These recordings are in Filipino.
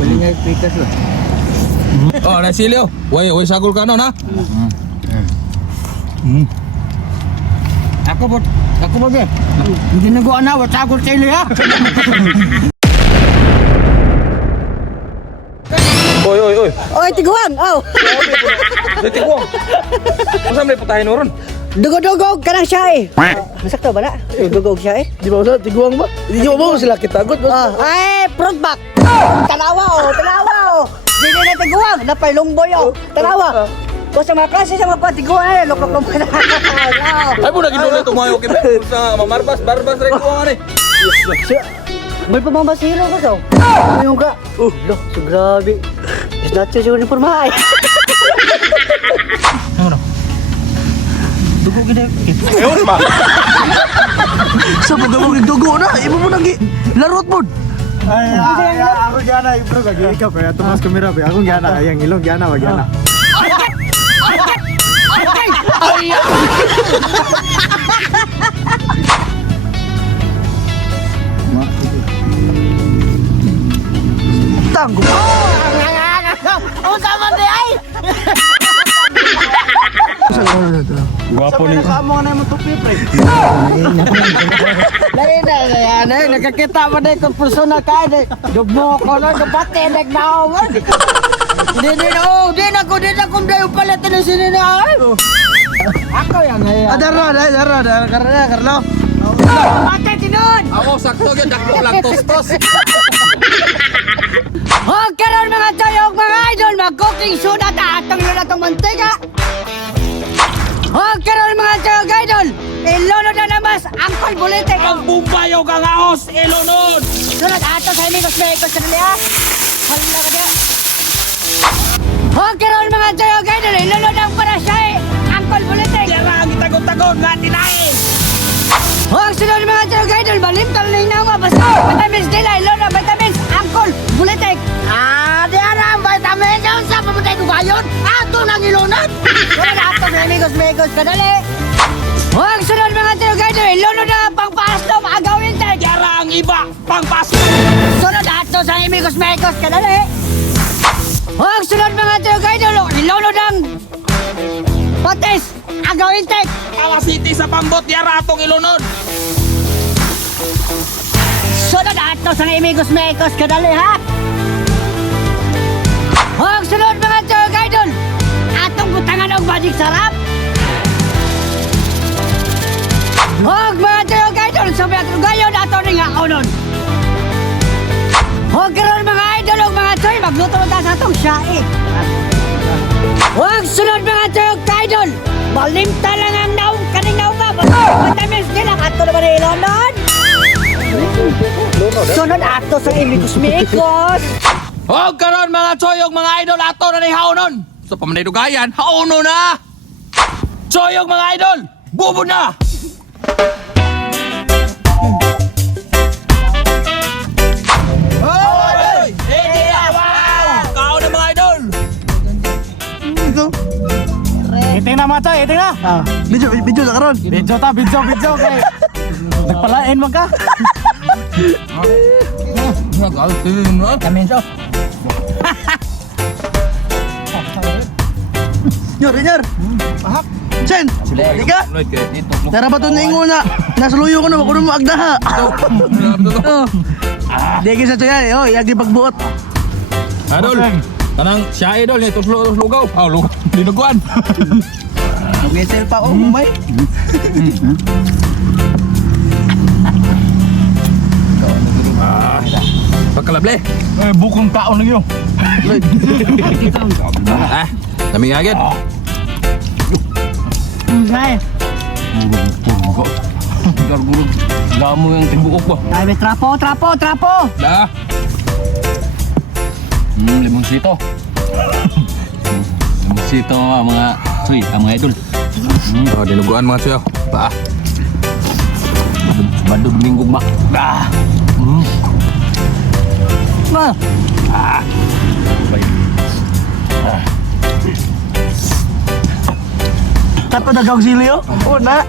Palingay pitas lah. Oh, ada silyo. Way sagol ka na na. Ako ba be? Hindi na ko ana, wala sagol sa ya. Oy. Oy, tiguang. Oh. Dito ko. Masa may putahin oron? Dugog-dugog kanang siya eh. Masakto ba na? Dugog siya eh. Di ba usah tiguang ba? Hindi mo sila kitagot ba? Ay, front back. Tanawa oh. Hindi na tiguang, napay longboy oh. Tanawa. Kung sa mga klase sa mga tiguang eh, lok-lok na. Ay mo naging ulit tumayo kime sa barbas rin ko ani. May pamambasiro ko so. Ano ka? Lo, so grabe. Is not yung uniform ay. Ano? Dugo gid. Ayun ma. Sa pagawag dugo na, imo mo nang larot mod. Ay, ako gana bro kag ikaw kaya tumas kamera ba. Ako gana ayang ilong gana wag gana. Tanggo. Oh, sama di ay. Guwapo ni. Kasama na mo tupi pre. Lain na yan eh. Nakakita mo na itong persona ka. Dugmo ko na. Kapati. Nagnaon. Di na ko dayo pala tayo sinina. Ako yan ngayon. Dara, Carlo. Patay tinon. Ako sakto gyud dakpo lang tostos. Oh, karon mga tayog mga idol. Mag-cooking soda ta. Atong yun atong mantika. Oh, karon mga tayog idol. Ilono na namas. Angkol bulite. Ang bumbayo ka ngaos ilunod. Sunod ato sa imigos sa nila. Hala ka diya. Oh, karon mga tayog idol. Ilono na ang para siya eh. Angkol bulite. Kaya ang itagod-tagod nga tinae. Oh, sunod mga tayog idol. Balimtal na inawa. Basta vitamins nila. Ilono vitamins. Angkol bulite. Di ara ang vitamins. Yung sa pamatay ko bayon. Ato nang ilunod. Sunod ato sa imigos kadali. Oh, sunod mga tayog idol. Ilono na pangpastom. Agawin tayo. Kaya ang iba pangpas. Sunod ato sa imigos kadali. Oh, sunod mga tayog idol. Ilono ng patis. Agawin tayo. Kawasiti sa pambot yara atong ilunod. Sunod ato sa imigos kadali ha. Oh, sunod mga tayog idol. Atong butangan og magic sarap. Oh, mga tayog idol. Sabi at gayon ato ning haonon. Oh, karon mga idol og mga toy magluto ta sa atong siyae. Huwag sunod mga tayog idol. Malimta lang ang naong kaning naong ba. Matamis nila ato naman na ilonon. Sunod ato sa imigos. O karon mga choyog mga idol ato na ni haonon. Sa pamanaydugayan, haono na. Choyog mga idol, bubo na. Hoy! Wow! Kao na mga idol. Iting na mato, iting na. Video na karon. Video kay. Nagpalain mo ka. Kami so. Nyor. Pahak. Sen. Ika. Tara ba to ningo na? Nasuluyo ko na kuno mo agdaha. Degi sa tuya, yagi pagbuot. Idol, tanang siya idol ni tuslo-lugaw. Lugaw. Dinuguan. Ngesel pa may. Pagkalable. Bukong taon lagi yo. Dami agad. Ay, Gargurug. Damo yung tibuok ba? may trapo. Dah. Limang sito. Limang sito mga soy, mga idol. Dinuguan mga soy. Ba. Bandog minggu mak. Dah. Ma. Baik. Tato dagang sili yo. Na.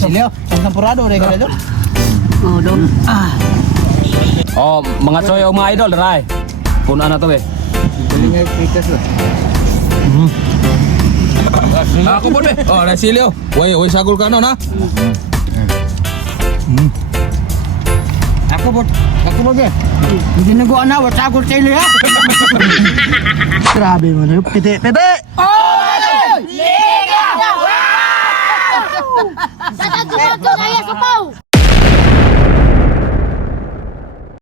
Silyo, ang sampurado rin ka na doon. Kudo. Oh, mga choy o mga idol, ray. Puno na to eh. Ako po be. Oh, Resilio. Way sagol ka na. Ako po be. Hindi na ko ana, wala sagol sa ilo ha. Grabe mo na. Piti. Oh!